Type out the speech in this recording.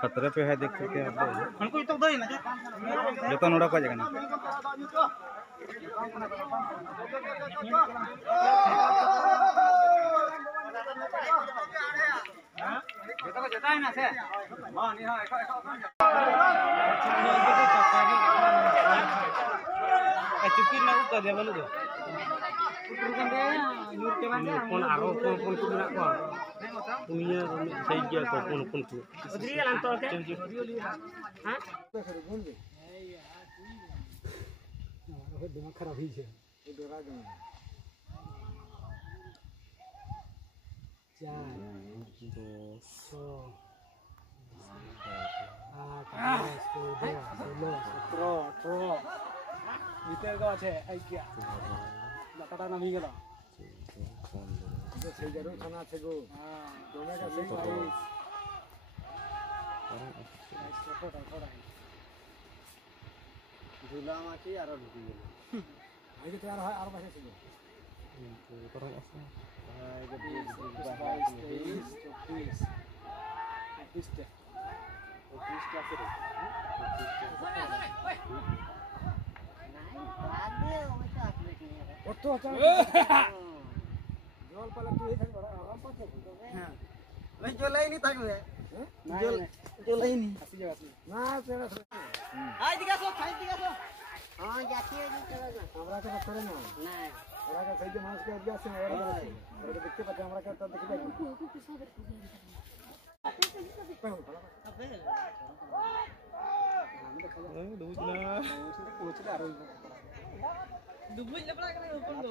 खतरे पे है, देख सकते हैं आप लोग। जतन उड़ा को जगह चुकी ना उतर दे बोलो कौन आरो कौन को मेरा को पुनिया सही गया को कौन को उधरी लांतो के हां दिमाग खराब ही है डरा गए ดูบุญแล้วก็ได้คนดู